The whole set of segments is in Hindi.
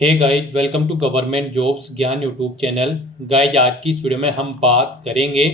Hey guys, welcome to government jobs Gyan YouTube channel. Guys, आज की इस वीडियो में हम बात करेंगे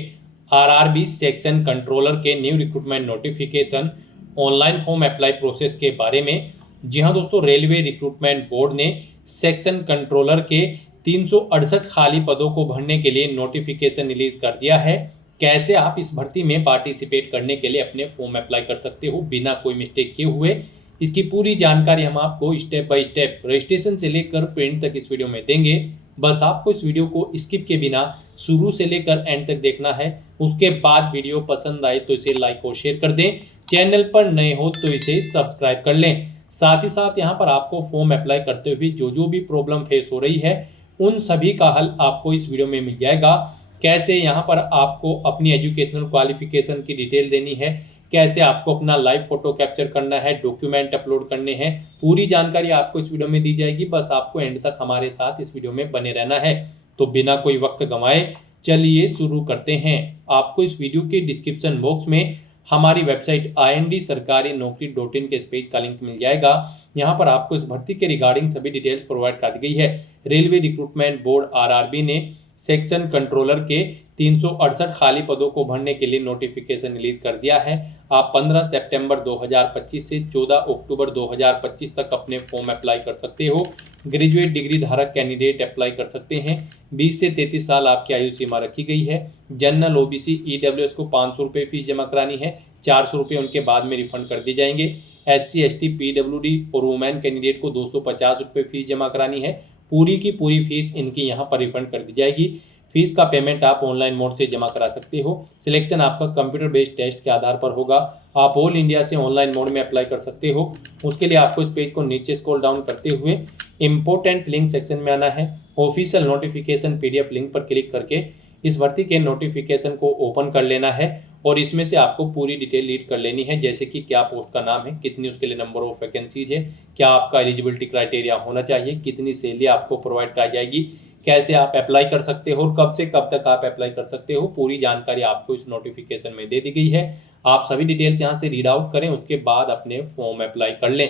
आरआरबी सेक्शन कंट्रोलर के new recruitment notification online form apply process के बारे में। जी हाँ दोस्तों, रेलवे रिक्रूटमेंट बोर्ड ने सेक्शन कंट्रोलर के 368 खाली पदों को भरने के लिए नोटिफिकेशन रिलीज कर दिया है। कैसे आप इस भर्ती में पार्टिसिपेट करने के लिए अपने फॉर्म अप्लाई कर सकते हो बिना कोई मिस्टेक किए हुए, इसकी पूरी जानकारी हम आपको स्टेप बाय स्टेप रजिस्ट्रेशन से लेकर प्रिंट तक इस वीडियो में देंगे। बस आपको इस वीडियो को स्किप के बिना शुरू से लेकर एंड तक देखना है। उसके बाद वीडियो पसंद आए तो इसे लाइक और शेयर कर दें। चैनल पर नए हो तो इसे सब्सक्राइब कर लें। साथ ही साथ यहाँ पर आपको फॉर्म अप्लाई करते हुए जो भी प्रॉब्लम फेस हो रही है उन सभी का हल आपको इस वीडियो में मिल जाएगा। कैसे यहाँ पर आपको अपनी एजुकेशनल क्वालिफिकेशन की डिटेल देनी है, कैसे आपको अपना लाइव फोटो कैप्चर करना है, डॉक्यूमेंट अपलोड करने हैं, पूरी जानकारी आपको इस वीडियो में दी जाएगी। बस आपको एंड तक हमारे साथ इस वीडियो में बने रहना है। तो बिना कोई वक्त गंवाए चलिए शुरू करते हैं। आपको इस वीडियो के डिस्क्रिप्शन बॉक्स में हमारी वेबसाइट IND-sarkari-naukri.in के इस पेज का लिंक मिल जाएगा। यहाँ पर आपको इस भर्ती के रिगार्डिंग सभी डिटेल्स प्रोवाइड कर दी गई है। रेलवे रिक्रूटमेंट बोर्ड आरआरबी ने सेक्शन कंट्रोलर के 368 खाली पदों को भरने के लिए नोटिफिकेशन रिलीज कर दिया है। आप 15 सितंबर 2025 से 14 अक्टूबर 2025 तक अपने फॉर्म अप्लाई कर सकते हो। ग्रेजुएट डिग्री धारक कैंडिडेट अप्लाई कर सकते हैं। 20 से 33 साल आपकी आयु सीमा रखी गई है। जनरल OBC EWS को 500 रुपये फीस जमा करानी है। 400 रुपये उनके बाद में रिफंड कर दी जाएंगे। SC ST PWD और वुमेन कैंडिडेट को 250 रुपये फीस जमा करानी है। पूरी की पूरी फीस इनकी यहाँ पर रिफंड कर दी जाएगी। फीस का पेमेंट आप ऑनलाइन मोड से जमा करा सकते हो। सिलेक्शन आपका कंप्यूटर बेस्ड टेस्ट के आधार पर होगा। आप ऑल इंडिया से ऑनलाइन मोड में अप्लाई कर सकते हो। उसके लिए आपको इस पेज को नीचे स्क्रॉल डाउन करते हुए इंपॉर्टेंट लिंक सेक्शन में आना है। ऑफिशियल नोटिफिकेशन PDF लिंक पर क्लिक करके इस भर्ती के नोटिफिकेशन को ओपन कर लेना है और इसमें से आपको पूरी डिटेल रीड कर लेनी है, जैसे कि क्या पोस्ट का नाम है, कितनी उसके लिए नंबर ऑफ वैकेंसीज है, क्या आपका एलिजिबिलिटी क्राइटेरिया होना चाहिए, कितनी सैलरी आपको प्रोवाइड कराई जाएगी, कैसे आप अप्लाई कर सकते हो और कब से कब तक आप अप्लाई कर सकते हो। पूरी जानकारी आपको इस नोटिफिकेशन में दे दी गई है। आप सभी डिटेल्स यहाँ से रीड आउट करें, उसके बाद अपने फॉर्म अप्लाई कर लें।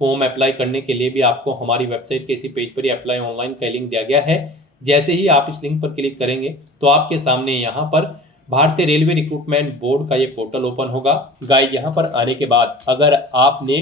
फॉर्म अप्लाई करने के लिए भी आपको हमारी वेबसाइट के इसी पेज पर ही अप्लाई ऑनलाइन का लिंक दिया गया है। जैसे ही आप इस लिंक पर क्लिक करेंगे तो आपके सामने यहाँ पर भारतीय रेलवे रिक्रूटमेंट बोर्ड का ये पोर्टल ओपन होगा। गाइड, यहाँ पर आने के बाद अगर आपने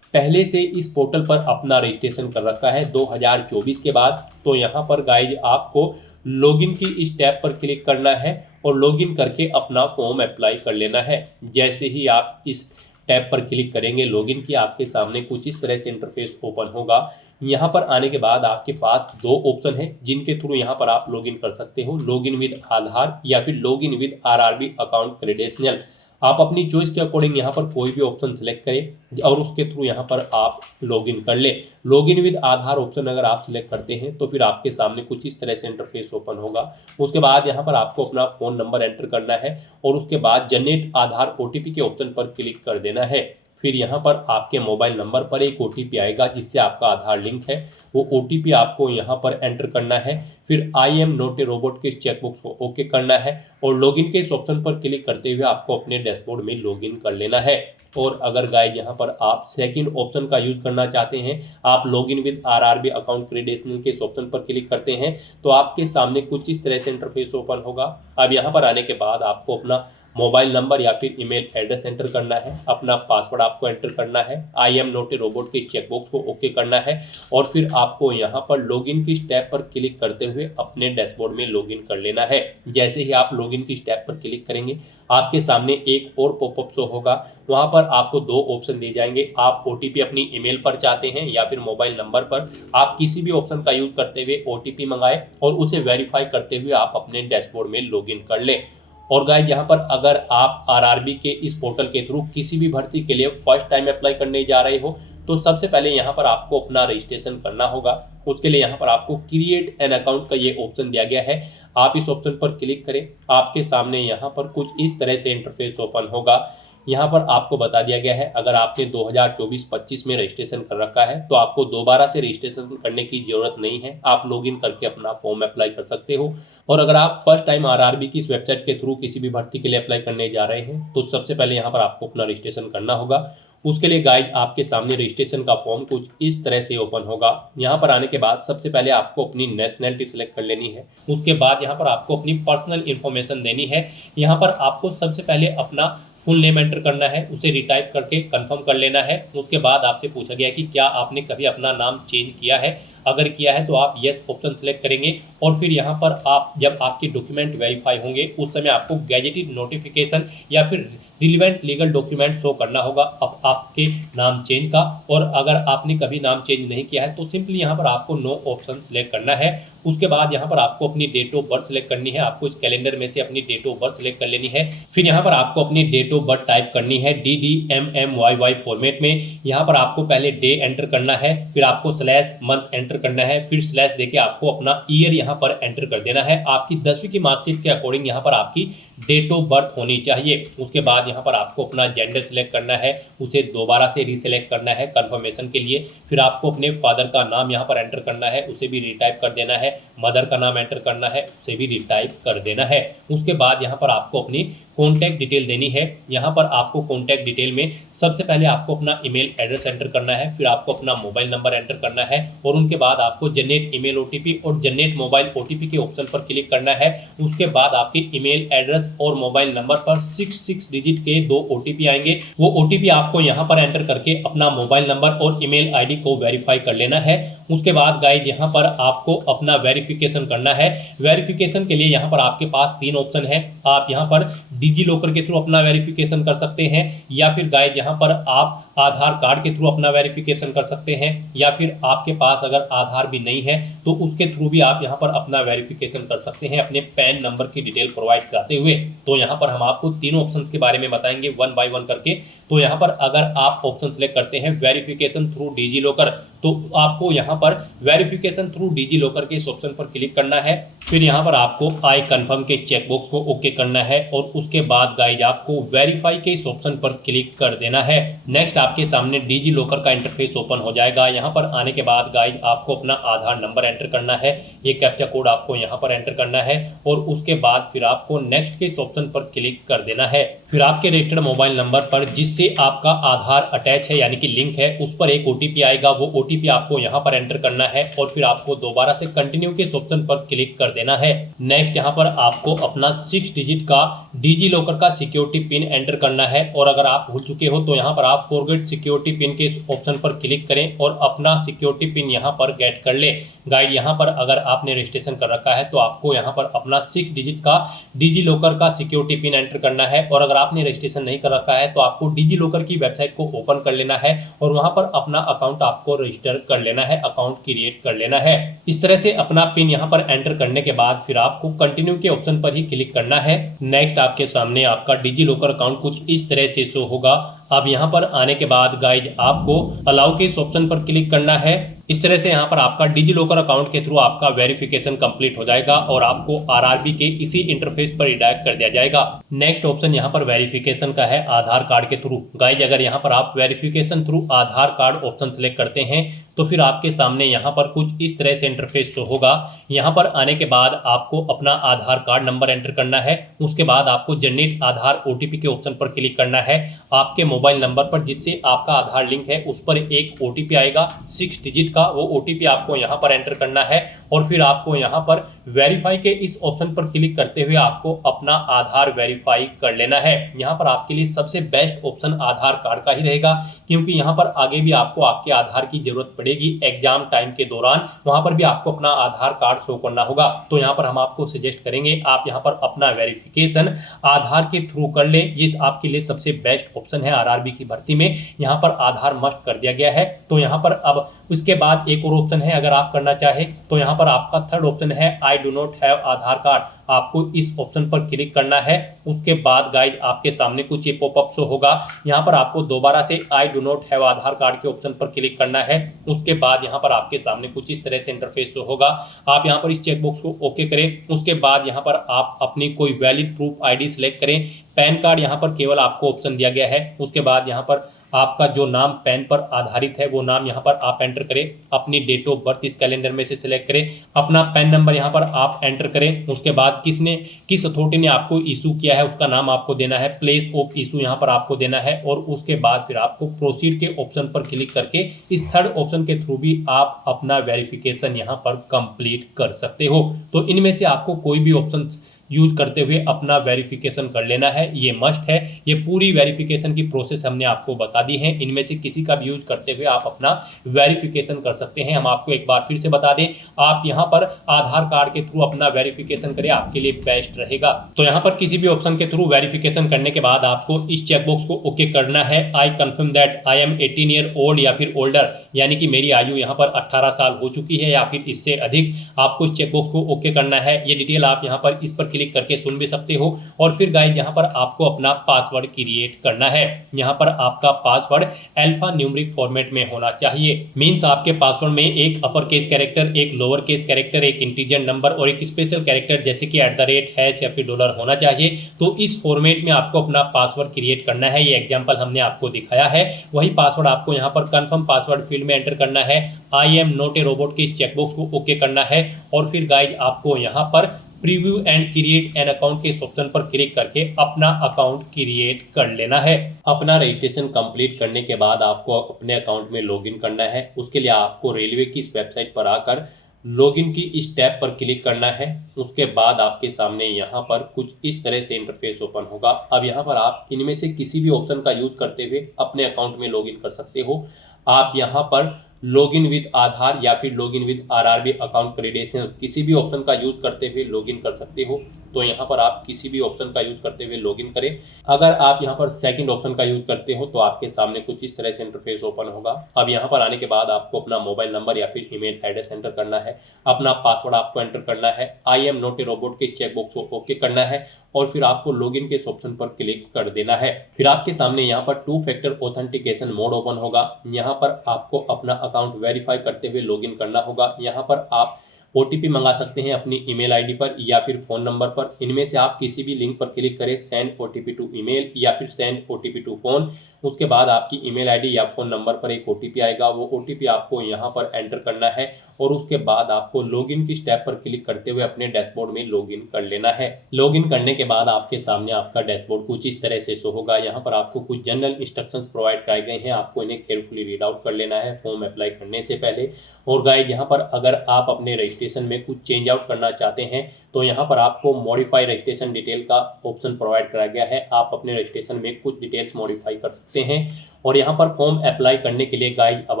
पहले से इस पोर्टल पर अपना रजिस्ट्रेशन कर रखा है 2024 के बाद, तो यहाँ पर गाइड आपको लॉगिन की इस टैब पर क्लिक करना है और लॉगिन करके अपना फॉर्म अप्लाई कर लेना है। जैसे ही आप इस टैब पर क्लिक करेंगे, लॉगिन की, आपके सामने कुछ इस तरह से इंटरफेस ओपन होगा। यहाँ पर आने के बाद आपके पास दो ऑप्शन है जिनके थ्रू यहाँ पर आप लॉगिन कर सकते हो, लॉगिन विद आधार या फिर login with RRB account credential. आप अपनी चॉइस के अकॉर्डिंग यहाँ पर कोई भी ऑप्शन सेलेक्ट करें और उसके थ्रू यहाँ पर आप लॉगिन कर लें। लॉगिन विद आधार ऑप्शन अगर आप सिलेक्ट करते हैं तो फिर आपके सामने कुछ इस तरह से इंटरफेस ओपन होगा। उसके बाद यहाँ पर आपको अपना फ़ोन नंबर एंटर करना है और उसके बाद जनरेट आधार OTP के ऑप्शन पर क्लिक कर देना है। फिर यहाँ पर आपके मोबाइल नंबर पर एक OTP आएगा जिससे आपका आधार लिंक है। वो OTP आपको यहाँ पर एंटर करना है। फिर I am not a robot के इस चेकबॉक्स को ओके करना है और लॉगिन के इस ऑप्शन पर क्लिक करते हुए आपको अपने डैशबोर्ड में लॉगिन कर लेना है। और अगर गाइस यहाँ पर आप सेकंड ऑप्शन का यूज करना चाहते हैं, आप login with RRB account credential के इस ऑप्शन पर क्लिक करते हैं तो आपके सामने कुछ इस तरह से इंटरफेस ओपन होगा। अब यहाँ पर आने के बाद आपको अपना मोबाइल नंबर या फिर ईमेल एड्रेस एंटर करना है, अपना पासवर्ड आपको एंटर करना है, I am not a robot के चेकबॉक्स को ओके करना है और फिर आपको यहाँ पर लॉगिन की स्टेप पर क्लिक करते हुए अपने डैशबोर्ड में लॉगिन कर लेना है। जैसे ही आप लॉगिन की स्टेप पर क्लिक करेंगे आपके सामने एक और पॉपअप शो होगा। वहाँ पर आपको दो ऑप्शन दिए जाएंगे, आप OTP अपनी ईमेल पर चाहते हैं या फिर मोबाइल नंबर पर। आप किसी भी ऑप्शन का यूज करते हुए OTP मंगाए और उसे वेरीफाई करते हुए आप अपने डैशबोर्ड में लॉगिन कर लें। और गाइस, यहाँ पर अगर आप आरआरबी के इस पोर्टल के थ्रू किसी भी भर्ती के लिए फर्स्ट टाइम अप्लाई करने जा रहे हो तो सबसे पहले यहाँ पर आपको अपना रजिस्ट्रेशन करना होगा। उसके लिए यहाँ पर आपको क्रिएट एन अकाउंट का ये ऑप्शन दिया गया है। आप इस ऑप्शन पर क्लिक करें, आपके सामने यहाँ पर कुछ इस तरह से इंटरफेस ओपन होगा। यहाँ पर आपको बता दिया गया है अगर आपने 2024-25 में रजिस्ट्रेशन कर रखा है तो आपको दोबारा से रजिस्ट्रेशन करने की जरूरत नहीं है, आप लॉगिन करके अपना फॉर्म अप्लाई कर सकते हो। और अगर आप फर्स्ट टाइम आरआरबी की इस वेबसाइट के थ्रू किसी भी भर्ती के लिए अप्लाई करने जा रहे हैं तो सबसे पहले यहाँ पर आपको अपना रजिस्ट्रेशन करना होगा। उसके लिए गाइज आपके सामने रजिस्ट्रेशन का फॉर्म कुछ इस तरह से ओपन होगा। यहाँ पर आने के बाद सबसे पहले आपको अपनी नेशनैलिटी सिलेक्ट कर लेनी है। उसके बाद यहाँ पर आपको अपनी पर्सनल इन्फॉर्मेशन देनी है। यहाँ पर आपको सबसे पहले अपना फुल नेम एंटर करना है, उसे रिटाइप करके कंफर्म कर लेना है। उसके बाद आपसे पूछा गया कि क्या आपने कभी अपना नाम चेंज किया है, अगर किया है तो आप यस ऑप्शन सेलेक्ट करेंगे। और फिर यहाँ पर आप जब आपके डॉक्यूमेंट वेरीफाई होंगे उस समय आपको गैजेटेड नोटिफिकेशन या फिर रिलीवेंट लीगल डॉक्यूमेंट शो करना होगा अब आपके नाम चेंज का। और अगर आपने कभी नाम चेंज नहीं किया है तो सिंपली यहाँ पर आपको नो ऑप्शन सेलेक्ट करना है। उसके बाद यहाँ पर आपको अपनी डेट ऑफ बर्थ सेलेक्ट करनी है। आपको इस कैलेंडर में से अपनी डेट ऑफ बर्थ सेलेक्ट कर लेनी है। फिर यहाँ पर आपको अपनी डेट ऑफ बर्थ टाइप करनी है DDMMYY फॉर्मेट में। यहाँ पर आपको पहले डे एंटर करना है, फिर आपको स्लैश मंथ एंटर करना है, फिर स्लैश देके आपको अपना ईयर यहाँ पर एंटर कर देना है। आपकी 10वीं की मार्कशीट के अकॉर्डिंग यहाँ पर आपकी डेट ऑफ बर्थ होनी चाहिए। उसके बाद यहाँ पर आपको अपना जेंडर सेलेक्ट करना है, उसे दोबारा से रीसेलेक्ट करना है कंफर्मेशन के लिए। फिर आपको अपने फादर का नाम यहाँ पर एंटर करना है, उसे भी रिटाइप कर देना है। मदर का नाम एंटर करना है, उसे भी रिटाइप कर देना है। उसके बाद यहाँ पर आपको अपनी कॉन्टैक्ट डिटेल देनी है। यहाँ पर आपको कॉन्टैक्ट डिटेल में सबसे पहले आपको अपना ईमेल एड्रेस एंटर करना है, फिर आपको अपना मोबाइल नंबर एंटर करना है और उनके बाद आपको जनरेट ईमेल ओटीपी और जनरेट मोबाइल ओटीपी के ऑप्शन पर क्लिक करना है। उसके बाद आपके ईमेल एड्रेस और मोबाइल नंबर पर 6 डिजिट के 2 ओटीपी आएंगे। वो ओटीपी आपको यहाँ पर एंटर करके अपना मोबाइल नंबर और ईमेल आईडी को वेरीफाई कर लेना है। उसके बाद गाइज यहाँ पर आपको अपना वेरिफिकेशन करना है। वेरिफिकेशन के लिए यहाँ पर आपके पास 3 ऑप्शन है। आप यहाँ पर डिजी लॉकर के थ्रू अपना वेरिफिकेशन कर सकते हैं, या फिर गाइज यहाँ पर आप आधार कार्ड के थ्रू अपना वेरिफिकेशन कर सकते हैं, या फिर आपके पास अगर आधार भी नहीं है तो उसके थ्रू भी आप यहाँ पर अपना वेरिफिकेशन कर सकते हैं अपने पैन नंबर की डिटेल प्रोवाइड कराते हुए। तो यहाँ पर हम आपको तीनों ऑप्शंस के बारे में बताएंगे वन बाय वन करके। तो यहाँ पर अगर आप ऑप्शन सेलेक्ट करते हैं वेरिफिकेशन थ्रू डिजी लॉकर, तो आपको यहाँ पर वेरिफिकेशन थ्रू डिजी लॉकर के इस ऑप्शन पर क्लिक करना है। फिर यहाँ पर आपको आई कंफर्म के चेकबॉक्स को ओके करना है और उसके बाद गाइज आपको वेरीफाई के इस ऑप्शन पर क्लिक कर देना है। नेक्स्ट आपके सामने डिजी लॉकर का इंटरफेस ओपन हो जाएगा। यहाँ पर आने के बाद गाइज आपको अपना आधार नंबर एंटर करना है, ये कैप्चा कोड आपको यहाँ पर एंटर करना है और उसके बाद फिर आपको नेक्स्ट के इस ऑप्शन पर क्लिक कर देना है। फिर आपके रजिस्टर्ड मोबाइल नंबर पर जिससे आपका आधार अटैच है यानी कि लिंक है, उस पर एक ओटीपी आएगा। वो ओटीपी आपको यहाँ पर एंटर करना है और फिर आपको दोबारा से कंटिन्यू के इस ऑप्शन पर क्लिक कर देना है। नेक्स्ट यहाँ पर आपको अपना 6 डिजिट का डिजी लॉकर का सिक्योरिटी पिन एंटर करना है और अगर आप भूल चुके हो तो यहाँ पर आप फॉरगेट सिक्योरिटी पिन के इस ऑप्शन पर क्लिक करें और अपना सिक्योरिटी पिन यहाँ पर गेट कर ले। गाइड यहाँ पर अगर आपने रजिस्ट्रेशन कर रखा है तो आपको यहाँ पर अपना 6 डिजिट का डिजी लॉकर का सिक्योरिटी पिन एंटर करना है और अगर आपने रजिस्ट्रेशन नहीं कर रखा है तो आपको डिजी लॉकर की वेबसाइट को ओपन कर लेना है और वहां पर अपना अकाउंट आपको रजिस्टर कर लेना है, अकाउंट क्रिएट कर लेना है। इस तरह से अपना पिन यहाँ पर एंटर करने के बाद फिर आपको कंटिन्यू के ऑप्शन पर ही क्लिक करना है। नेक्स्ट आपके सामने आपका डिजी लॉकर अकाउंट कुछ इस तरह से शो होगा। अब यहाँ पर आने के बाद गाइज आपको अलाउ के इस ऑप्शन पर क्लिक करना है। इस तरह से यहाँ पर आपका डिजी लॉकर अकाउंट के थ्रू आपका वेरिफिकेशन कंप्लीट हो जाएगा और आपको आरआरबी के इसी इंटरफेस पर रिडायरेक्ट कर दिया जाएगा। नेक्स्ट ऑप्शन यहाँ पर वेरिफिकेशन का है आधार कार्ड के थ्रू। गाइज अगर यहाँ पर आप वेरिफिकेशन थ्रू आधार कार्ड ऑप्शन सेलेक्ट करते हैं तो फिर आपके सामने यहाँ पर कुछ इस तरह से इंटरफेस शो होगा। यहाँ पर आने के बाद आपको अपना आधार कार्ड नंबर एंटर करना है। उसके बाद आपको जनरेट आधार ओटीपी के ऑप्शन पर क्लिक करना है। आपके मोबाइल नंबर पर जिससे आपका आधार लिंक है उस पर एक ओटीपी आएगा 6 डिजिट का, वो ओटीपी आपको यहाँ पर एंटर करना है और फिर आपको यहाँ पर वेरीफाई के इस ऑप्शन पर क्लिक करते हुए आपको अपना आधार वेरीफाई कर लेना है। यहाँ पर आपके लिए सबसे बेस्ट ऑप्शन आधार कार्ड का ही रहेगा क्योंकि यहाँ पर आगे भी आपको आपके आधार की जरूरत पड़ेगी एग्जाम टाइम के दौरान, वहां पर भी आपको अपना आधार कार्ड शो करना होगा। तो यहाँ पर हम आपको सजेस्ट करेंगे आप यहाँ पर अपना वेरिफिकेशन आधार के थ्रू कर ले, ये आपके लिए सबसे बेस्ट ऑप्शन है। आरआरबी की भर्ती में यहाँ पर आधार मस्ट कर दिया गया है। तो यहाँ पर अब उसके बाद एक और ऑप्शन है अगर आप करना चाहे तो यहाँ पर आपका थर्ड ऑप्शन है I do not have Aadhaar card. आपको इस ऑप्शन पर क्लिक करना है। उसके बाद गाइड आपके सामने कुछ ये पॉपअप शो होगा। यहाँ पर आपको दोबारा से I do not have Aadhaar card के ऑप्शन पर क्लिक करना है। उसके बाद यहाँ पर आपके सामने कुछ इस तरह से इंटरफेस शो होगा। आप यहाँ पर इस चेकबॉक्स को ओके करें। उसके बाद यहाँ पर आप अपनी कोई वैलिड प्रूफ आईडी सेलेक्ट करें। पैन कार्ड यहाँ पर केवल आपको ऑप्शन दिया गया है। उसके बाद यहाँ पर आपका जो नाम पैन पर आधारित है वो नाम यहाँ पर आप एंटर करें, अपनी डेट ऑफ बर्थ इस कैलेंडर में से सिलेक्ट करें, अपना पैन नंबर यहाँ पर आप एंटर करें, उसके बाद किस अथॉरिटी ने आपको इशू किया है उसका नाम आपको देना है, प्लेस ऑफ इशू यहाँ पर आपको देना है, और उसके बाद फिर आपको प्रोसीड के ऑप्शन पर क्लिक करके इस थर्ड ऑप्शन के थ्रू भी आप अपना वेरिफिकेशन यहाँ पर कंप्लीट कर सकते हो। तो इनमें से आपको कोई भी ऑप्शन यूज करते हुए अपना वेरिफिकेशन कर लेना है, ये मस्ट है। ये पूरी वेरिफिकेशन की प्रोसेस हमने आपको बता दी है, इनमें से किसी का भी यूज करते हुए आप अपना वेरिफिकेशन कर सकते हैं। हम आपको एक बार फिर से बता दें, आप यहाँ पर आधार कार्ड के थ्रू अपना वेरिफिकेशन करें, आपके लिए बेस्ट रहेगा। तो यहाँ पर किसी भी ऑप्शन के थ्रू वेरिफिकेशन करने के बाद आपको इस चेकबॉक्स को ओके करना है, I confirm that I am 18 year old या फिर ओल्डर, यानी कि मेरी आयु यहाँ पर 18 साल हो चुकी है या फिर इससे अधिक। आपको इस चेकबॉक्स को ओके करना है। ये डिटेल आप यहाँ पर इस पर क्लिक करके सुन भी सकते हो। और फिर गाइस यहाँ पर आपको अपना पासवर्ड क्रिएट करना है। यहाँ पर आपका पासवर्ड अल्फा न्यूमेरिक फॉर्मेट में होना चाहिए। मींस आपके पासवर्ड में एक अपर केस कैरेक्टर, एक लोअर केस कैरेक्टर, एक इंटीजर नंबर और एक स्पेशल कैरेक्टर जैसे कि @ या फिर डॉलर होना चाहिए। तो इस फॉर्मेट में आपको अपना पासवर्ड क्रिएट करना है। ये एग्जाम्पल हमने आपको दिखाया है, वही पासवर्ड आपको यहाँ पर कंफर्म पासवर्ड फील्ड में एंटर करना है। I am not a robot के इस चेकबॉक्स को ओके करना है। और फिर गाइस आपको यहाँ पर preview and create an account के इस ऑप्शन पर क्लिक करके अपना अकाउंट क्रिएट कर लेना है। अपना रजिस्ट्रेशन कंप्लीट करने के बाद आपको अपने अकाउंट में लॉगिन करना है। उसके लिए आपको रेलवे की इस वेबसाइट पर आकर लॉगिन की इस टैब पर क्लिक करना है। उसके बाद आपके सामने यहाँ पर कुछ इस तरह से इंटरफेस ओपन होगा। अब यहाँ पर आप इनमें से किसी भी ऑप्शन का यूज करते हुए अपने अकाउंट में लॉगिन कर सकते हो। आप यहाँ पर लॉगिन विद आधार या फिर login with RRB account credential किसी भी ऑप्शन का यूज करते हुए लॉगिन कर सकते हो। तो यहाँ पर आप किसी भी ऑप्शन का यूज करते हुए लॉगिन करें। अगर आप यहाँ पर सेकंड ऑप्शन का यूज करते हो तो आपके सामने कुछ इस तरह से इंटरफेस ओपन होगा। अब यहाँ पर आने के बाद आपको अपना मोबाइल नंबर या फिर ईमेल एड्रेस एंटर करना है, अपना पासवर्ड आपको एंटर करना है, I am not a robot के चेकबॉक्स को ओके करना है और फिर आपको लॉगिन के इस ऑप्शन पर क्लिक कर देना है। फिर आपके सामने यहाँ पर 2 फैक्टर ऑथेंटिकेशन मोड ओपन होगा। यहाँ पर आपको अपना अकाउंट वेरीफाई करते हुए लॉगिन करना होगा। यहाँ पर आप OTP मंगा सकते हैं अपनी ईमेल आईडी पर या फिर फ़ोन नंबर पर। इनमें से आप किसी भी लिंक पर क्लिक करें, सेंड OTP टू ईमेल या फिर सेंड OTP टू फ़ोन। उसके बाद आपकी ईमेल आईडी या फ़ोन नंबर पर एक OTP आएगा। वो OTP आपको यहाँ पर एंटर करना है और उसके बाद आपको लॉगिन की स्टेप पर क्लिक करते हुए अपने डैशबोर्ड में लॉगिन कर लेना है। लॉगिन करने के बाद आपके सामने आपका डैशबोर्ड कुछ इस तरह से शो होगा। यहाँ पर आपको कुछ जनरल इंस्ट्रक्शंस प्रोवाइड कराए गए हैं, आपको इन्हें केयरफुली रीड आउट कर लेना है फॉर्म अप्लाई करने से पहले। और गाइड यहाँ पर अगर आप अपने रजिस्ट्रेशन में कुछ चेंज आउट करना चाहते हैं तो यहाँ पर आपको मॉडिफाई रजिस्ट्रेशन डिटेल का ऑप्शन प्रोवाइड कराया गया है। आप अपने रजिस्ट्रेशन में कुछ डिटेल्स मॉडिफाई कर सकते हैं। और यहाँ पर फॉर्म अप्लाई करने के लिए गाइड अब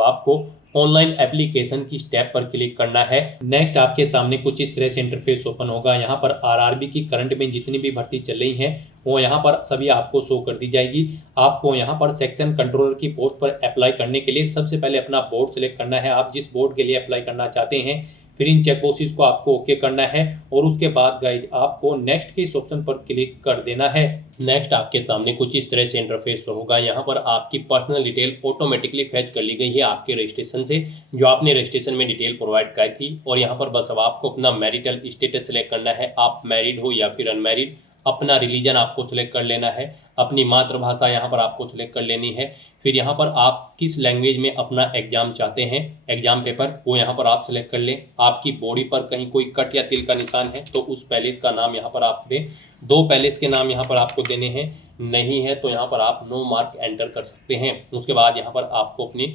आपको ऑनलाइन एप्लीकेशन की स्टेप पर क्लिक करना है। नेक्स्ट आपके सामने कुछ इस तरह से इंटरफेस ओपन होगा। यहाँ पर आरआरबी की करंट में जितनी भी भर्ती चल रही है वो यहाँ पर सभी आपको शो कर दी जाएगी। आपको यहाँ पर सेक्शन कंट्रोलर की पोस्ट पर अप्लाई करने के लिए सबसे पहले अपना बोर्ड सेलेक्ट करना है, आप जिस बोर्ड के लिए अप्लाई करना चाहते हैं। फिर इन चेकबॉक्सेस को आपको ओके करना है और उसके बाद गाइड आपको नेक्स्ट के इस ऑप्शन पर क्लिक कर देना है। नेक्स्ट आपके सामने कुछ इस तरह से इंटरफेस होगा। यहाँ पर आपकी पर्सनल डिटेल ऑटोमेटिकली फैच कर ली गई है आपके रजिस्ट्रेशन से, जो आपने रजिस्ट्रेशन में डिटेल प्रोवाइड कराई थी। और यहाँ पर बस अब आपको अपना मैरिटल स्टेटस सेलेक्ट करना है, आप मैरिड हो या फिर अनमैरिड। अपना रिलीजन आपको सिलेक्ट कर लेना है, अपनी मातृभाषा यहाँ पर आपको सिलेक्ट कर लेनी है। फिर यहाँ पर आप किस लैंग्वेज में अपना एग्जाम चाहते हैं, एग्जाम पेपर, वो यहाँ पर आप सिलेक्ट कर लें। आपकी बॉडी पर कहीं कोई कट या तिल का निशान है तो उस पैलेस का नाम यहाँ पर आप दें। 2 पैलेस के नाम यहाँ पर आपको देने हैं, नहीं है तो यहाँ पर आप नो मार्क एंटर कर सकते हैं। उसके बाद यहाँ पर आपको अपनी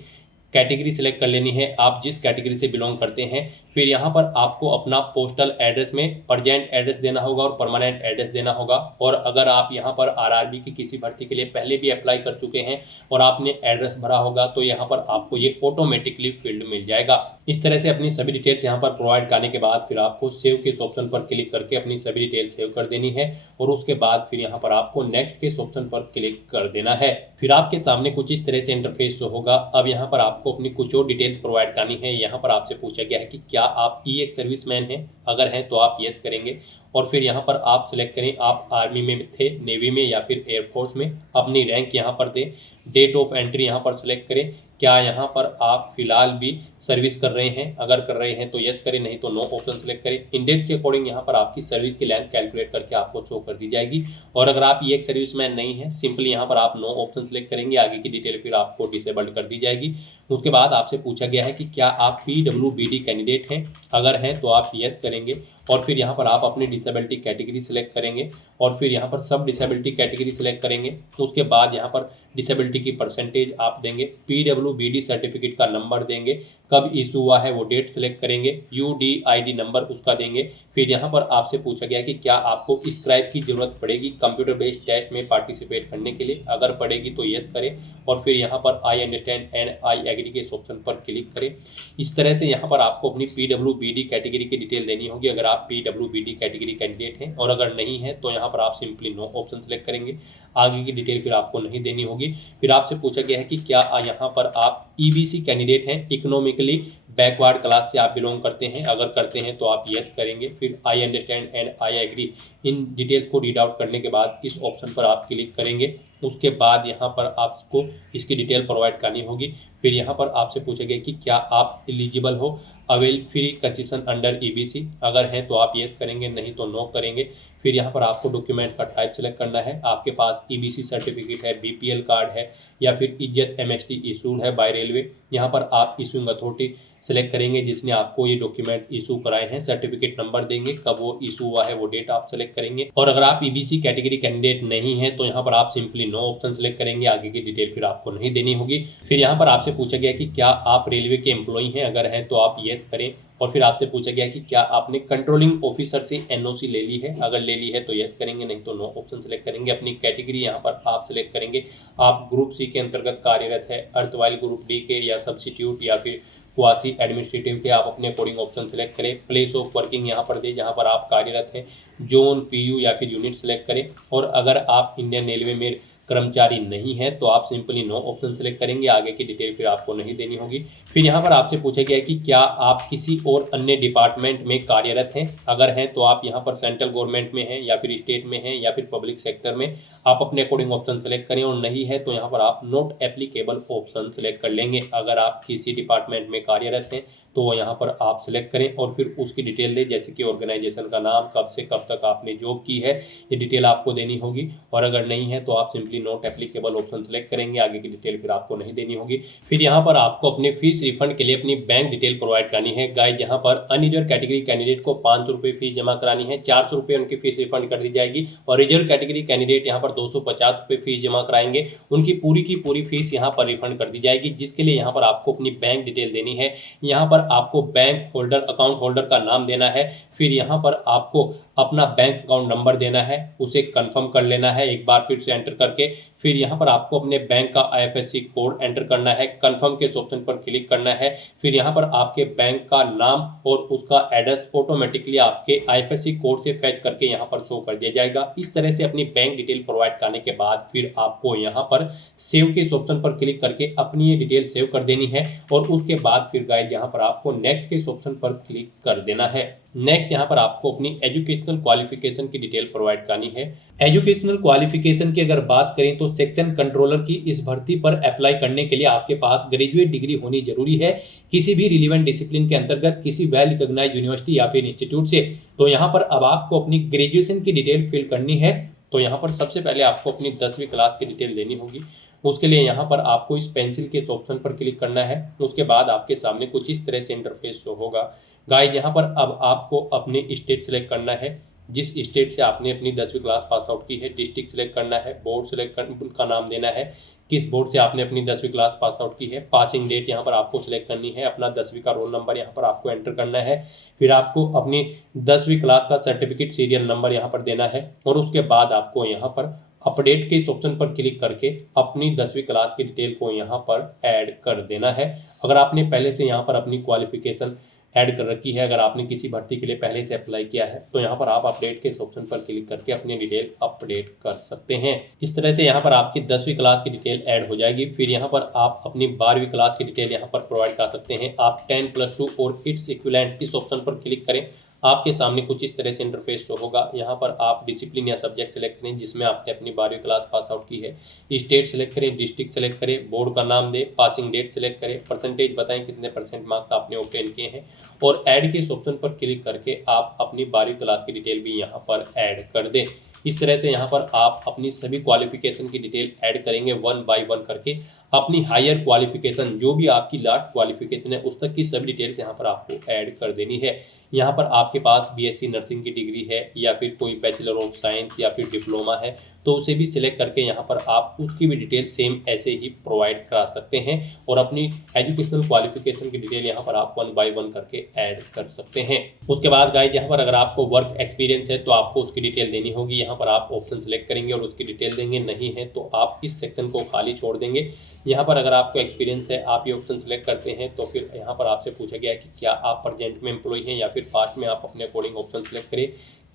कैटेगरी सिलेक्ट कर लेनी है, आप जिस कैटेगरी से बिलोंग करते हैं। फिर यहाँ पर आपको अपना पोस्टल एड्रेस में प्रेजेंट एड्रेस देना होगा और परमानेंट एड्रेस देना होगा। और अगर आप यहाँ पर आरआरबी की किसी भर्ती के लिए पहले भी अप्लाई कर चुके हैं और आपने एड्रेस भरा होगा तो यहाँ पर आपको ये ऑटोमेटिकली फील्ड मिल जाएगा। इस तरह से अपनी सभी डिटेल्स यहाँ पर प्रोवाइड करने के बाद फिर आपको सेव के इस ऑप्शन पर क्लिक करके अपनी सभी डिटेल्स सेव कर देनी है और उसके बाद फिर यहाँ पर आपको नेक्स्ट के इस ऑप्शन पर क्लिक कर देना है। फिर आपके सामने कुछ इस तरह से इंटरफेस होगा। अब यहाँ पर आपको अपनी कुछ और डिटेल्स प्रोवाइड करनी है। यहाँ पर आपसे पूछा गया है कि क्या आप एक सर्विसमैन हैं, अगर हैं तो आप यस करेंगे। और फिर यहाँ पर आप सिलेक्ट करें आप आर्मी में थे, नेवी में या फिर एयरफोर्स में। अपनी रैंक यहाँ पर दें, डेट ऑफ एंट्री यहाँ पर सिलेक्ट करें, क्या यहाँ पर आप फिलहाल भी सर्विस कर रहे हैं? अगर कर रहे हैं तो यस करें, नहीं तो नो ऑप्शन सेलेक्ट करें। इंडेक्स के अकॉर्डिंग यहाँ पर आपकी सर्विस की लेंथ कैलकुलेट करके आपको शो कर दी जाएगी। और अगर आप ये एक सर्विसमैन नहीं है, सिंपली यहाँ पर आप नो ऑप्शन सेलेक्ट करेंगे, आगे की डिटेल फिर आपको डिसेबल्ड कर दी जाएगी। उसके बाद आपसे पूछा गया है कि क्या आप PWBD कैंडिडेट हैं? अगर हैं तो आप यस करेंगे और फिर यहाँ पर आप अपनी डिसेबिलिटी कैटेगरी सेलेक्ट करेंगे और फिर यहाँ पर सब डिसेबिलिटी कैटेगरी सेलेक्ट करेंगे। उसके बाद यहाँ पर डिसेबिलिटी की परसेंटेज आप देंगे, PWBD सर्टिफिकेट का नंबर देंगे, कब इशू हुआ है वो डेट सेलेक्ट करेंगे, UDID नंबर उसका देंगे। फिर यहाँ पर आपसे पूछा गया कि क्या आपको स्क्राइब की जरूरत पड़ेगी कंप्यूटर बेस्ड टेस्ट में पार्टिसिपेट करने के लिए? अगर पड़ेगी तो यस करें और फिर यहाँ पर I understand and I agree के ऑप्शन पर क्लिक करें। इस तरह से यहाँ पर आपको अपनी PWBD कैटेगरी की डिटेल देनी होगी अगर आप PWBD कैटेगरी कैंडिडेट हैं, और अगर नहीं है तो यहाँ पर आप सिंपली नो ऑप्शन सेलेक्ट करेंगे, आगे की डिटेल फिर आपको नहीं देनी होगी। फिर आपसे पूछा गया है कि क्या यहाँ पर आप EBC कैंडिडेट हैं, इकोनॉमिकली बैकवर्ड क्लास से आप बिलोंग करते हैं? अगर करते हैं तो आप यस करेंगे, फिर I understand and I agree इन डिटेल्स को रीड आउट करने के बाद इस ऑप्शन पर आप क्लिक करेंगे। उसके बाद यहाँ पर आपको इसकी डिटेल प्रोवाइड करनी होगी। फिर यहाँ पर आपसे पूछेगा कि क्या आप एलिजिबल हो avail free concession under EBC? अगर हैं तो आप यस करेंगे, नहीं तो नो करेंगे। फिर यहाँ पर आपको डॉक्यूमेंट का टाइप सेलेक्ट करना है, आपके पास EBC सर्टिफिकेट है, BPL कार्ड है या फिर इज्जत MST इशूड है बाय रेलवे। यहाँ पर आप इशूइंग अथॉरिटी सेलेक्ट करेंगे जिसने आपको ये डॉक्यूमेंट इशू कराए हैं, सर्टिफिकेट नंबर देंगे, कब वो इशू हुआ है वो डेट आप सेलेक्ट करेंगे। और अगर आप EBC कैटेगरी कैंडिडेट नहीं है तो यहाँ पर आप सिंपली नो ऑप्शन सेलेक्ट करेंगे, आगे की डिटेल फिर आपको नहीं देनी होगी। फिर यहाँ पर आपसे पूछा गया कि क्या आप रेलवे के एम्प्लॉई हैं? अगर हैं तो आप येस करें और फिर आपसे पूछा गया कि क्या आपने कंट्रोलिंग ऑफिसर से NOC ले ली है? अगर ले ली है तो यस करेंगे, नहीं तो नो ऑप्शन सेलेक्ट करेंगे। अपनी कैटेगरी यहाँ पर आप सेलेक्ट करेंगे, आप ग्रुप C के अंतर्गत कार्यरत है, अर्तवाइल ग्रुप D के या सब्सिट्यूट या फिर क्वासी एडमिनिस्ट्रेटिव के, आप अपने अकॉर्डिंग ऑप्शन सेलेक्ट करें। प्लेस ऑफ वर्किंग यहाँ पर दे जहाँ पर आप कार्यरत हैं, जोन PU या फिर यूनिट सेलेक्ट करें। और अगर आप इंडियन रेलवे में कर्मचारी नहीं है तो आप सिंपली नो ऑप्शन सेलेक्ट करेंगे, आगे की डिटेल फिर आपको नहीं देनी होगी। फिर यहाँ पर आपसे पूछा गया कि क्या आप किसी और अन्य डिपार्टमेंट में कार्यरत हैं? अगर हैं तो आप यहाँ पर सेंट्रल गवर्नमेंट में हैं या फिर स्टेट में हैं या फिर पब्लिक सेक्टर में, आप अपने अकॉर्डिंग ऑप्शन सेलेक्ट करें। और नहीं है तो यहाँ पर आप नॉट एप्लीकेबल ऑप्शन सेलेक्ट कर लेंगे। अगर आप किसी डिपार्टमेंट में कार्यरत हैं तो यहाँ पर आप सिलेक्ट करें और फिर उसकी डिटेल दें, जैसे कि ऑर्गेनाइजेशन का नाम, कब से कब तक आपने जॉब की है, ये डिटेल आपको देनी होगी। और अगर नहीं है तो आप simply not applicable option select करेंगे, आगे की डिटेल फिर आपको नहीं देनी होगी। फिर यहाँ पर आपको अपने फीस रिफंड के लिए अपनी बैंक डिटेल प्रोवाइड करनी है। गाइस, यहाँ पर अनरिजर्व कैटेगरी कैंडिडेट को 500 रुपये फीस जमा करानी है, 400 रुपये उनकी फीस रिफंड कर दी जाएगी। और रिजर्व कैटेगरी कैंडिडेट यहाँ पर 250 रुपये फीस जमा कराएंगे, उनकी पूरी की पूरी फीस यहाँ पर रिफंड कर दी जाएगी, जिसके लिए यहाँ पर आपको अपनी बैंक डिटेल देनी है। यहाँ पर आपको बैंक होल्डर, अकाउंट होल्डर का नाम देना है, फिर यहाँ पर आपको अपना बैंक अकाउंट नंबर देना है, उसे कंफर्म कर लेना है एक बार फिर से एंटर करके। फिर यहाँ पर आपको अपने बैंक का IFSC कोड एंटर करना है, कंफर्म के ऑप्शन पर क्लिक करना है। फिर यहाँ पर आपके बैंक का नाम और उसका एड्रेस ऑटोमेटिकली आपके IFSC कोड से फैच करके यहाँ पर शो कर दिया जाएगा। इस तरह से अपनी बैंक डिटेल प्रोवाइड करने के बाद फिर आपको यहाँ पर सेव के ऑप्शन पर क्लिक करके अपनी ये डिटेल सेव कर देनी है। और उसके बाद फिर गाइस यहाँ पर आपको नेक्स्ट के ऑप्शन पर क्लिक कर देना है। नेक्स्ट यहाँ पर आपको अपनी एजुकेशनल क्वालिफिकेशन की डिटेल प्रोवाइड करनी है। एजुकेशनल क्वालिफिकेशन की अगर बात करें तो सेक्शन कंट्रोलर की इस भर्ती पर अप्लाई करने के लिए आपके पास ग्रेजुएट डिग्री होनी जरूरी है, किसी भी रिलेवेंट डिसिप्लिन के अंतर्गत किसी वेल रिकॉग्नाइज्ड यूनिवर्सिटी या फिर इंस्टीट्यूट से। तो यहाँ पर अब आपको अपनी ग्रेजुएशन की डिटेल फिल करनी है। तो यहाँ पर सबसे पहले आपको अपनी 10वीं क्लास की डिटेल देनी होगी। उसके लिए यहाँ पर आपको इस पेंसिल के ऑप्शन पर क्लिक करना है। उसके बाद आपके सामने कुछ इस तरह से इंटरफेस शो होगा। गाइस, यहाँ पर अब आपको अपनी स्टेट सेलेक्ट करना है, जिस स्टेट से आपने अपनी 10वीं क्लास पास आउट की है। डिस्ट्रिक्ट सेलेक्ट करना है, बोर्ड सेलेक्ट का नाम देना है, किस बोर्ड से आपने अपनी 10वीं क्लास पास आउट की है। पासिंग डेट यहाँ पर आपको सिलेक्ट करनी है, अपना 10वीं का रोल नंबर यहाँ पर आपको एंटर करना है। फिर आपको अपनी 10वीं क्लास का सर्टिफिकेट सीरियल नंबर यहाँ पर देना है। और उसके बाद आपको यहाँ पर अपडेट के इस ऑप्शन पर क्लिक करके अपनी 10वीं क्लास की डिटेल को यहाँ पर ऐड कर देना है। अगर आपने पहले से यहाँ पर अपनी क्वालिफिकेशन ऐड कर रखी है, अगर आपने किसी भर्ती के लिए पहले से अप्लाई किया है, तो यहाँ पर आप अपडेट के इस ऑप्शन पर क्लिक करके अपनी डिटेल अपडेट कर सकते हैं। इस तरह से यहाँ पर आपकी 10वीं क्लास की डिटेल ऐड हो जाएगी। फिर यहाँ पर आप अपनी 12वीं क्लास की डिटेल यहाँ पर प्रोवाइड कर सकते हैं। आप 10+2 और इट्स इक्विवेलेंट इस ऑप्शन पर क्लिक करें, आपके सामने कुछ इस तरह से इंटरफेस शो होगा। यहाँ पर आप डिसिप्लिन या सब्जेक्ट सेलेक्ट करें जिसमें आपने अपनी 12वीं क्लास पास आउट की है, स्टेट सेलेक्ट करें, डिस्ट्रिक्ट सेलेक्ट करें, बोर्ड का नाम दें, पासिंग डेट सेलेक्ट करें, परसेंटेज बताएं कितने % मार्क्स आपने ऑब्टेन किए हैं और ऐड के इस ऑप्शन पर क्लिक करके आप अपनी 12वीं क्लास की डिटेल भी यहाँ पर ऐड कर दें। इस तरह से यहाँ पर आप अपनी सभी क्वालिफिकेशन की डिटेल ऐड करेंगे 1 बाय 1 करके। अपनी हायर क्वालिफिकेशन जो भी आपकी लास्ट क्वालिफिकेशन है उस तक की सभी डिटेल्स यहाँ पर आपको ऐड कर देनी है। यहाँ पर आपके पास बीएससी नर्सिंग की डिग्री है या फिर कोई बैचलर ऑफ साइंस या फिर डिप्लोमा है तो उसे भी सिलेक्ट करके यहाँ पर आप उसकी भी डिटेल सेम ऐसे ही प्रोवाइड करा सकते हैं और अपनी एजुकेशनल क्वालिफिकेशन की डिटेल यहाँ पर आप 1 बाय 1 करके ऐड कर सकते हैं। उसके बाद गाइस यहाँ पर अगर आपको वर्क एक्सपीरियंस है तो आपको उसकी डिटेल देनी होगी। यहाँ पर आप ऑप्शन सेलेक्ट करेंगे और उसकी डिटेल देंगे, नहीं है तो आप इस सेक्शन को खाली छोड़ देंगे। यहाँ पर अगर आपको एक्सपीरियंस है आप ये ऑप्शन सेलेक्ट करते हैं तो फिर यहाँ पर आपसे पूछा गया है कि क्या आप प्रेजेंट में एम्प्लॉय हैं या फिर पास्ट में। आप अपने अकॉर्डिंग ऑप्शन सेलेक्ट करें,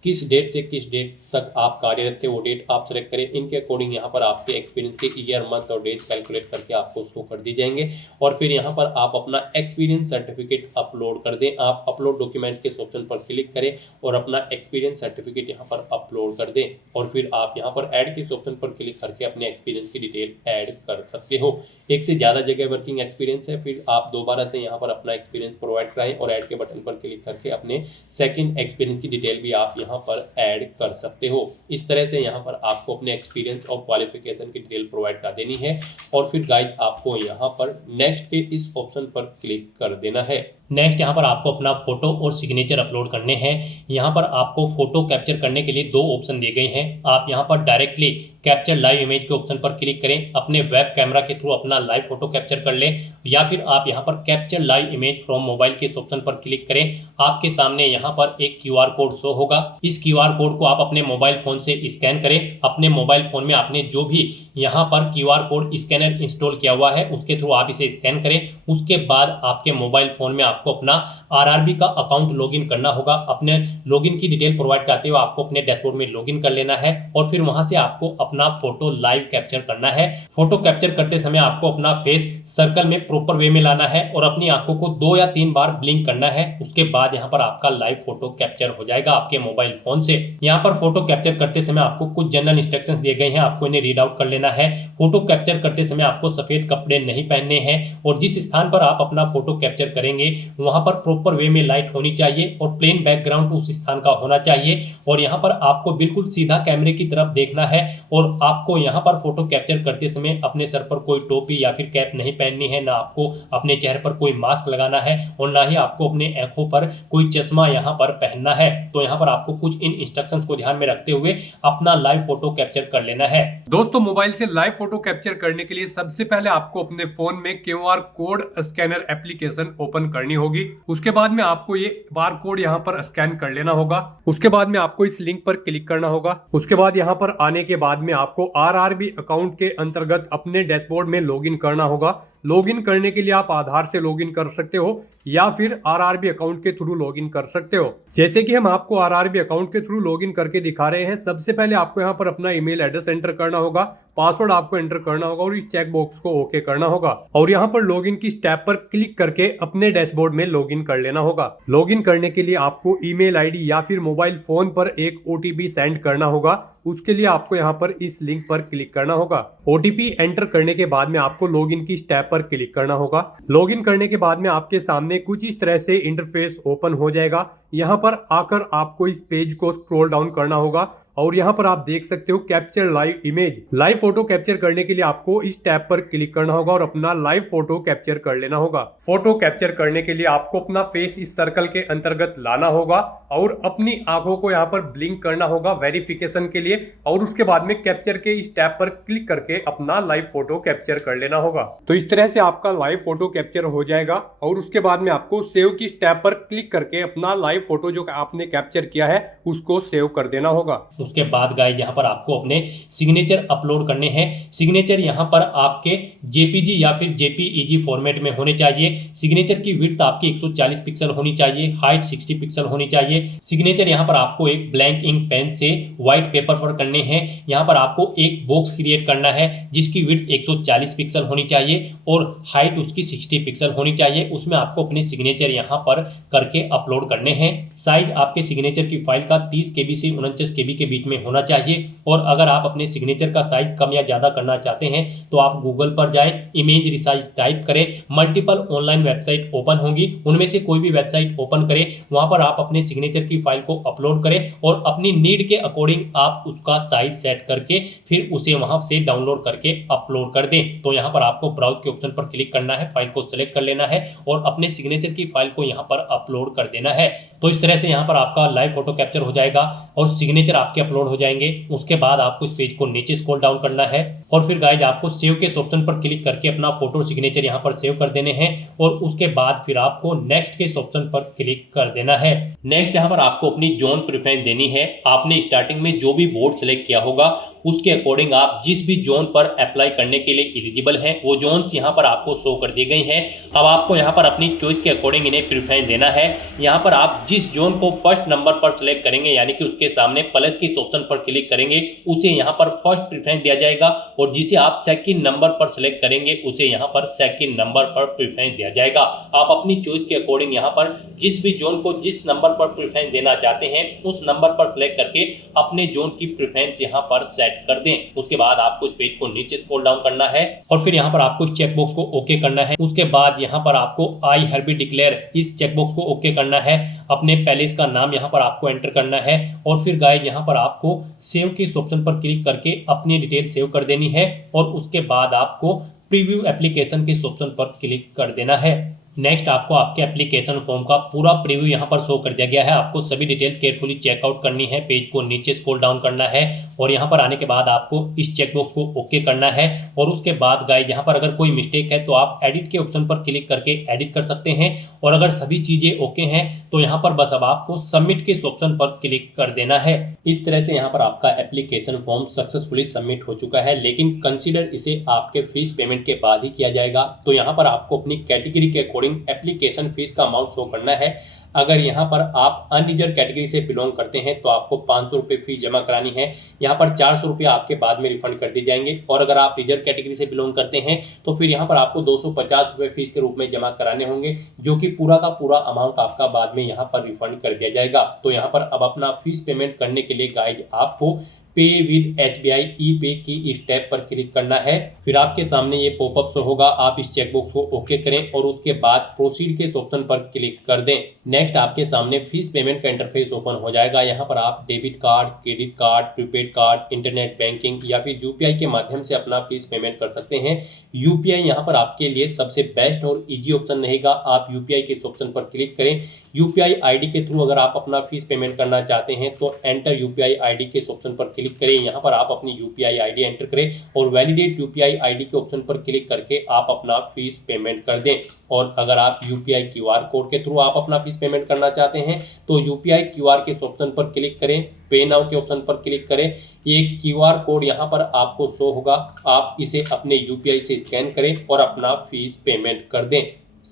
किस डेट से किस डेट तक आप कार्यरत थे वो डेट आप सेलेक्ट करें। इनके अकॉर्डिंग यहाँ पर आपके एक्सपीरियंस के ईयर, मंथ और डेट कैलकुलेट करके आपको शो कर दी जाएंगे और फिर यहाँ पर आप अपना एक्सपीरियंस सर्टिफिकेट अपलोड कर दें। आप अपलोड डॉक्यूमेंट के ऑप्शन पर क्लिक करें और अपना एक्सपीरियंस सर्टिफिकेट यहाँ पर अपलोड कर दें और फिर आप यहाँ पर ऐड के ऑप्शन पर क्लिक करके अपने एक्सपीरियंस की डिटेल ऐड कर सकते हो। एक से ज़्यादा जगह वर्किंग एक्सपीरियंस है फिर आप दोबारा से यहाँ पर अपना एक्सपीरियंस प्रोवाइड कराएं और ऐड के बटन पर क्लिक करके अपने सेकंड एक्सपीरियंस की डिटेल भी आप यहाँ पर ऐड कर सकते हो। इस तरह से यहाँ पर आपको अपने एक्सपीरियंस और क्वालिफिकेशन की डिटेल प्रोवाइड कर देनी है और फिर गाइस आपको यहाँ पर नेक्स्ट के इस ऑप्शन पर क्लिक कर देना है। नेक्स्ट यहाँ पर आपको अपना फोटो और सिग्नेचर अपलोड करने हैं। यहाँ पर आपको फोटो कैप्चर करने के लिए 2 ऑप्शन दिए गए हैं। आप यहाँ पर डायरेक्टली कैप्चर लाइव इमेज के ऑप्शन पर क्लिक करें, अपने वेब कैमरा के थ्रू अपना लाइव फोटो कैप्चर कर लें या फिर आप यहाँ पर capture live image from mobile के ऑप्शन पर क्लिक करें। आपके सामने यहाँ पर एक QR कोड शो होगा। इस QR कोड को आप अपने मोबाइल फोन से स्कैन करें। अपने मोबाइल फोन में आपने जो भी यहाँ पर QR कोड स्कैनर इंस्टॉल किया हुआ है उसके थ्रू आप इसे स्कैन करें। उसके बाद आपके मोबाइल फोन में आपको अपना RRB का अकाउंट लॉगिन करना होगा। अपने लॉगिन की डिटेल प्रोवाइड करते हुए आपको अपने डैशबोर्ड में लॉगिन कर लेना है और फिर वहां से आपको अपना फोटो लाइव कैप्चर करना है। फोटो कैप्चर करते समय आपको अपना फेस सर्कल में प्रॉपर वे में लाना है और अपनी आंखों को 2 या 3 बार ब्लिंक करना है। उसके बाद यहाँ पर आपका लाइव फोटो कैप्चर हो जाएगा आपके मोबाइल फोन से। यहाँ पर फोटो कैप्चर करते समय आपको कुछ जनरल इंस्ट्रक्शंस दिए गए हैं, आपको इन्हें रीड आउट कर लेना है। फोटो कैप्चर करते समय आपको सफेद कपड़े नहीं पहनने हैं और जिस स्थान पर आप अपना फोटो कैप्चर करेंगे वहां पर प्रॉपर वे में लाइट होनी चाहिए और प्लेन बैकग्राउंड उस स्थान का होना चाहिए और यहाँ पर आपको बिल्कुल सीधा कैमरे की तरफ देखना है और आपको यहाँ पर फोटो कैप्चर करते समय अपने सर पर कोई टोपी या फिर कैप नहीं पहननी है, ना आपको अपने चेहरे पर कोई मास्क लगाना है और ना ही आपको अपने आंखों पर कोई चश्मा यहाँ पर पहनना है। तो यहाँ पर आपको कुछ इन इंस्ट्रक्शंस को ध्यान में रखते हुए अपना लाइव फोटो कैप्चर कर लेना है। दोस्तों मोबाइल से लाइव फोटो कैप्चर करने के लिए सबसे पहले आपको अपने फोन में QR code scanner application open करनी होगी। उसके बाद में आपको ये बार कोड यहाँ पर स्कैन कर लेना होगा। उसके बाद में आपको इस लिंक पर क्लिक करना होगा। उसके बाद यहाँ पर आने के बाद में आपको RRB अकाउंट के अंतर्गत अपने डैशबोर्ड में लॉगिन करना होगा। लॉगिन करने के लिए आप आधार से लॉगिन कर सकते हो या फिर RRB अकाउंट के थ्रू लॉगिन कर सकते हो। जैसे कि हम आपको RRB अकाउंट के थ्रू लॉगिन करके दिखा रहे हैं। सबसे पहले आपको यहाँ पर अपना ईमेल एड्रेस एंटर करना होगा, पासवर्ड आपको एंटर करना होगा और इस चेक बॉक्स को ओके करना होगा और यहाँ पर लॉगिन की स्टेप पर क्लिक करके अपने डैशबोर्ड में लॉगिन कर लेना होगा। लॉगिन करने के लिए आपको ईमेल आईडी या फिर मोबाइल फोन पर एक OTP सेंड करना होगा। उसके लिए आपको यहाँ पर इस लिंक पर क्लिक करना होगा। OTP एंटर करने के बाद में आपको लॉगिन की स्टेप पर क्लिक करना होगा। लॉगिन करने के बाद में आपके सामने कुछ इस तरह से इंटरफेस ओपन हो जाएगा। यहाँ पर आकर आपको इस पेज को स्क्रॉल डाउन करना होगा और यहाँ पर आप देख सकते हो capture live image. Live photo capture करने के लिए आपको इस टैब पर क्लिक करना होगा और अपना लाइव फोटो कैप्चर कर लेना होगा। फोटो कैप्चर करने के लिए आपको अपना फेस इस सर्कल के अंतर्गत लाना होगा और अपनी आंखों को यहाँ पर ब्लिंक करना होगा वेरिफिकेशन के लिए और उसके बाद में कैप्चर के इस टैब पर क्लिक करके अपना लाइव फोटो कैप्चर कर लेना होगा। तो इस तरह से आपका लाइव फोटो कैप्चर हो जाएगा और उसके बाद में आपको सेव की टैब पर क्लिक करके अपना लाइव फोटो जो आपने कैप्चर किया है उसको सेव कर देना होगा। उसके बाद गाइस यहाँ पर आपको अपने सिग्नेचर अपलोड करने हैं। सिग्नेचर यहाँ पर आपके जेपीजी या फिर जेपीईजी फॉर्मेट में होने चाहिए। सिग्नेचर की विड्थ आपकी 140 पिक्सल होनी चाहिए, हाइट 60 पिक्सल होनी चाहिए। सिग्नेचर यहाँ पर आपको एक ब्लैंक इंक पेन से व्हाइट पेपर पर करने हैं। यहाँ पर आपको एक बॉक्स क्रिएट करना है जिसकी विड्थ 140 पिक्सल होनी चाहिए और हाइट उसकी 60 पिक्सल होनी चाहिए। उसमें आपको अपने सिग्नेचर यहाँ पर करके अपलोड करने हैं। साइज आपके सिग्नेचर की फाइल का 30 KB से 49 KB के बीच में होना चाहिए। और अगर आप अपने सिग्नेचर का साइज कम या ज़्यादा करना चाहते हैं तो आप गूगल पर जाएं, इमेज रिसाइज टाइप करें, मल्टीपल ऑनलाइन वेबसाइट ओपन होंगी, उनमें से कोई भी वेबसाइट ओपन करें, वहां पर आप अपने सिग्नेचर की फाइल को अपलोड करें और अपनी नीड के अकॉर्डिंग आप उसका साइज सेट करके फिर उसे वहां से डाउनलोड करके अपलोड कर दें। तो यहाँ पर आपको ब्राउज के ऑप्शन पर क्लिक करना है, फाइल को सिलेक्ट कर लेना है और अपने सिग्नेचर की फाइल को यहाँ पर अपलोड कर देना है। तो इस तरह से यहाँ पर आपका लाइव फोटो कैप्चर हो जाएगा और सिग्नेचर आपके अपलोड हो जाएंगे। उसके बाद आपको इस पेज को नीचे स्क्रॉल डाउन करना है और फिर गाइज आपको सेव के ऑप्शन पर क्लिक करके अपना फोटो सिग्नेचर यहाँ पर सेव कर देने हैं और उसके बाद फिर आपको नेक्स्ट के ऑप्शन पर क्लिक कर देना है। नेक्स्ट यहाँ पर आपको अपनी जोन प्रेफरेंस देनी है। आपने स्टार्टिंग में जो भी बोर्ड सेलेक्ट किया होगा उसके अकॉर्डिंग आप जिस भी जोन पर अप्लाई करने के लिए एलिजिबल हैं वो जोन्स यहाँ पर आपको शो कर दी गई हैं। अब आपको यहाँ पर अपनी चॉइस के अकॉर्डिंग इन्हें प्रेफरेंस देना है। यहाँ पर आप जिस जोन को फर्स्ट नंबर पर सिलेक्ट करेंगे यानी कि उसके सामने प्लस के ऑप्शन पर क्लिक करेंगे उसे यहाँ पर फर्स्ट प्रेफरेंस दिया जाएगा और जिसे आप सेकंड नंबर पर सिलेक्ट करेंगे उसे यहाँ पर सेकंड नंबर पर प्रेफरेंस दिया जाएगा। आप अपनी चॉइस के अकॉर्डिंग यहाँ पर जिस भी जोन को जिस नंबर पर प्रेफरेंस देना चाहते हैं उस नंबर पर सिलेक्ट करके अपने जोन की प्रेफरेंस यहाँ पर सेट कर दें। उसके बाद आपको इस पेज को नीचे स्क्रॉल डाउन करना है और फिर यहाँ पर आपको इस चेकबॉक्स को ओके करना है। उसके बाद यहाँ पर आपको आई हर्बी डिक्लेयर इस चेकबॉक्स को ओके करना है। अपने पैलेस का नाम यहाँ पर आपको एंटर करना है और फिर गाइस यहाँ पर आपको सेव के ऑप्शन पर क्लिक करके अपनी डिटेल सेव कर देनी है और उसके बाद आपको प्रीव्यू एप्लीकेशन के ऑप्शन पर क्लिक कर देना है। नेक्स्ट आपको आपके एप्लीकेशन फॉर्म का पूरा प्रीव्यू यहाँ पर शो कर दिया गया है। आपको सभी डिटेल्स केयरफुली चेकआउट करनी है, पेज को नीचे स्क्रॉल डाउन करना है और यहाँ पर आने के बाद आपको इस चेकबॉक्स को ओके करना है और उसके बाद गाइस यहाँ पर अगर कोई मिस्टेक है तो आप एडिट के ऑप्शन पर क्लिक करके एडिट कर सकते हैं और अगर सभी चीजें ओके हैं तो यहाँ पर बस अब आपको सबमिट के ऑप्शन पर क्लिक कर देना है। इस तरह से यहाँ पर आपका एप्लीकेशन फॉर्म सक्सेसफुली सबमिट हो चुका है, लेकिन कंसीडर इसे आपके फीस पेमेंट के बाद ही किया जाएगा। तो यहाँ पर आपको अपनी कैटेगरी के अकॉर्डिंग एप्लीकेशन फीस का अमाउंट शो करना है। अगर यहाँ पर आप अनरिजर्व कैटेगरी से बिलोंग करते हैं तो आपको 500 रुपये फीस जमा करानी है। यहाँ पर 400 रुपये आपके बाद में रिफंड कर दी जाएंगे और अगर आप रिजर्व कैटेगरी से बिलोंग करते हैं तो फिर यहाँ पर आपको 250 रुपये फीस के रूप में जमा कराने होंगे, जो कि पूरा का पूरा अमाउंट आपका बाद में यहाँ पर रिफंड कर दिया जाएगा। तो यहाँ पर अब अपना फीस पेमेंट करने के लिए गाइज आपको पे विद SBI ई पे की स्टेप पर क्लिक करना है। फिर आपके सामने ये पॉपअप शो होगा, आप इस चेकबॉक्स को ओके करें और उसके बाद प्रोसीड के ऑप्शन पर क्लिक कर दें। नेक्स्ट आपके सामने फीस पेमेंट का इंटरफेस ओपन हो जाएगा। यहाँ पर आप debit card, credit card, prepaid card, internet banking या फिर UPI के माध्यम से अपना फीस पेमेंट कर सकते हैं। UPI यहाँ पर आपके लिए सबसे बेस्ट और ईजी ऑप्शन रहेगा। आप UPI के ऑप्शन पर क्लिक करें। UPI ID के थ्रू अगर आप अपना फीस पेमेंट करना चाहते हैं तो एंटर UPI ID के ऑप्शन पर क्लिक करें। यहाँ पर आप अपनी UPI ID एंटर करें और वैलिडेट UPI ID के ऑप्शन पर क्लिक करके आप अपना फीस पेमेंट कर दें। और अगर आप UPI QR कोड के थ्रू आप अपना फीस पेमेंट करना चाहते हैं तो UPI QR के ऑप्शन पर क्लिक करें, पे नाउ के ऑप्शन पर क्लिक करें। ये QR कोड यहाँ पर आपको शो होगा, आप इसे अपने UPI से स्कैन करें और अपना फीस पेमेंट कर दें।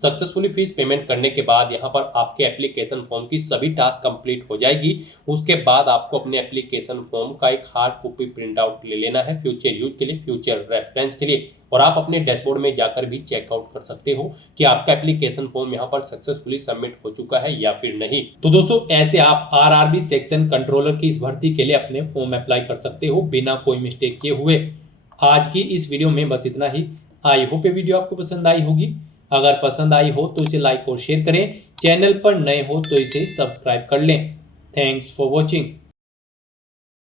सक्सेसफुली फीस पेमेंट करने के बाद यहाँ पर आपके एप्लीकेशन फॉर्म की सभी टास्क कंप्लीट हो जाएगी। उसके बाद आपको अपने एप्लीकेशन फॉर्म का एक हार्ड कॉपी प्रिंट आउट ले लेना है फ्यूचर यूज के लिए, फ्यूचर रेफरेंस के लिए, और आप अपने डैशबोर्ड में जाकर भी चेकआउट कर सकते हो कि आपका एप्लीकेशन फॉर्म यहाँ पर सक्सेसफुली सबमिट हो चुका है या फिर नहीं। तो दोस्तों ऐसे आप RRB सेक्शन कंट्रोलर की इस भर्ती के लिए अपने फॉर्म अप्लाई कर सकते हो बिना कोई मिस्टेक किए हुए। आज की इस वीडियो में बस इतना ही। आई होप ये वीडियो आपको पसंद आई होगी। अगर पसंद आई हो तो इसे लाइक और शेयर करें। चैनल पर नए हो तो इसे सब्सक्राइब कर लें। Thanks for watching.